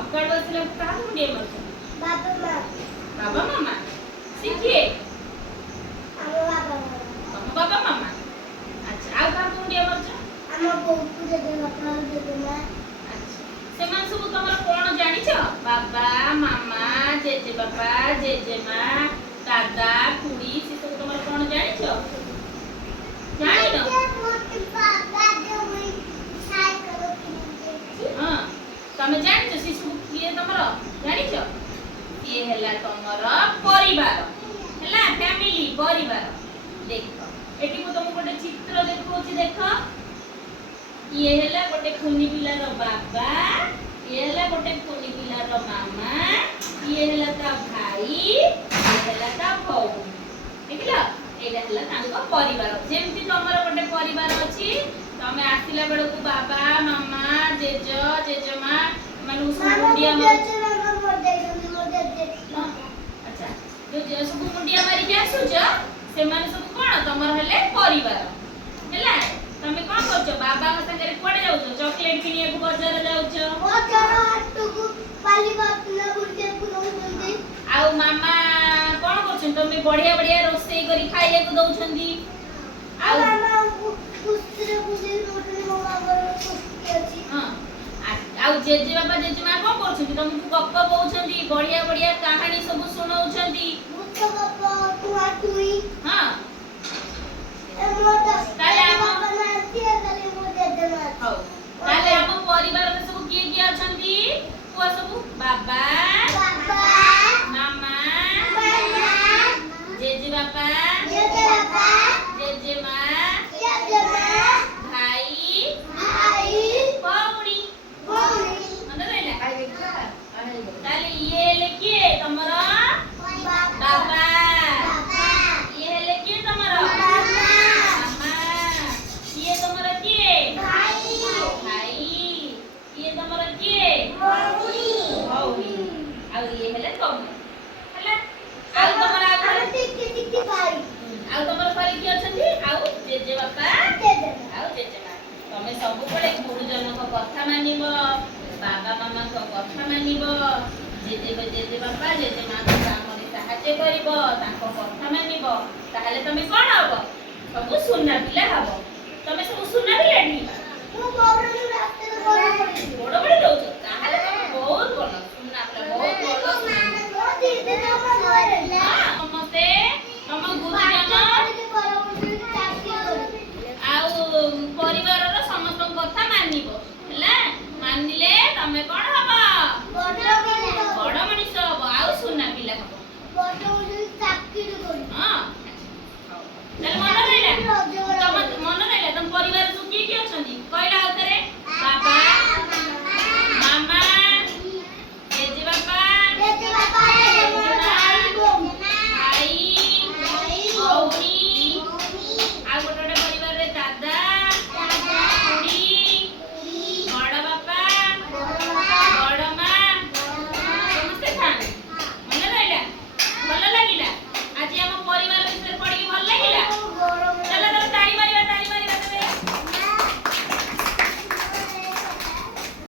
ସକାଳୁ ଆସିଲା କାହାକୁ ମୁଣ୍ଡିଆ ମାରୁଛ? ବାବା ମାମା। ସେ କିଏ? ତମ ବାବା ମାମା। ଆଚ୍ଛା ଆଉ କାହାକୁ ମୁଣ୍ଡିଆ ମାରୁଛ? ସେମାନେ ସବୁ ତମର କଣ ଜାଣିଛ? ବାବା ମାମା ଜେଜେ ବାପା ଜେଜେମା ଦାଦା ଖୁଡି ସେ ସବୁ ତମର କଣ ଜାଣିଛ? ଜାଣିନ? ହଁ ତମେ ଜାଣିଛ ସେ ସବୁ କିଏ ତମର ଜାଣିଛ? ଇଏ ହେଲା ତମର ପରିବାର ହେଲା ଫ୍ୟାମିଲି ପରିବାର। ଦେଖ ଏଠି ମୁଁ ତମକୁ ଗୋଟେ ଚିତ୍ର ଦେଖଉଛି ଦେଖ। ଇଏ ହେଲା ଗୋଟେ କୁନି ପିଲାର ବାବା, ଇଏ ହେଲା ଗୋଟେ କୁନି ପିଲାର ମାମା, ଇଏ ହେଲା ତା ଭାଇ, ଇଏ ହେଲା ତା ଭଉଣୀ। ଦେଖିଲ ଏଇଟା ହେଲା ତାଙ୍କ ପରିବାର। ଯେମିତି ତମର ଗୋଟେ ପରିବାର ଅଛି ତମେ ଆସିଲା ବେଳକୁ ବାବା ମାମା ଜେଜ ଜେଜେମା ଏମାନଙ୍କୁ ସବୁ ମୁଣ୍ଡିଆ ଆଚ୍ଛା ଯୋଉ ସବୁ ମୁଣ୍ଡିଆ ମାରିକି ଆସୁଛ ସେମାନେ ସବୁ କଣ ତମର ହେଲେ ପରିବାର ହେଲା। ତମେ କଣ କରୁଛ? ବାବାଙ୍କ ସାଙ୍ଗରେ କୁଆଡେ ଯାଉଛ? ଚକଲେଟ କିଣିବାକୁ ବଜାର ଯାଉଛ। ଆଉ ମାମା କଣ କରୁଛନ୍ତି? ତମେ ବଢିଆ ବଢିଆ ରୋଷେଇ କରି ଖାଇବାକୁ ଦଉଛନ୍ତି। ଆଉ ଆଉ ଜେଜେ ବାପା ଜେଜେମା କଣ କରୁଛନ୍ତି? ତମକୁ ଗପ କହୁଛନ୍ତି, ବଢିଆ ବଢିଆ କାହାଣୀ ସବୁ ଶୁଣାଉଛନ୍ତି। ହଁ ତାହେଲେ ଆମ ପରିବାରରେ ସବୁ କିଏ କିଏ ଅଛନ୍ତି? କୁହ ସବୁ। ବାବା ମାମା ଜେଜେ ବାପା ଜେଜେମା ଭାଇ ଭଉଣୀ। ମନେ ରହିଲା? ତାହେଲେ ଇଏ ହେଲେ କିଏ ତମର? ବାବା। ଇଏ ହେଲେ କିଏ ତମର? ମାମା। ଇଏ ତମର କିଏ? ଭାଇ। ଇଏ ତମର କିଏ? ଭଉଣୀ। ଆଉ ଇଏ ହେଲେ ତମେ ହେଲା। ଆଉ ତମର ଆଉ ତମର ଘରେ କିଏ ଅଛନ୍ତି? ଆଉ ଜେଜେ ବାପା ଆଉ ଜେଜେମା। ତମେ ସବୁବେଳେ ଗୁରୁଜନଙ୍କ କଥା ମାନିବ, ବାବା ମାମାଙ୍କ କଥା ମାନିବ, ଜେଜେ ବାପା ଜେଜେମାଙ୍କ କାମରେ ସାହାଯ୍ୟ କରିବ, ତାଙ୍କ କଥା ମାନିବ। ତାହେଲେ ତମେ କଣ ହବ? ସବୁ ସୁନା ପିଲା ହବ। ତମେ ସବୁ ସୁନା ପିଲା।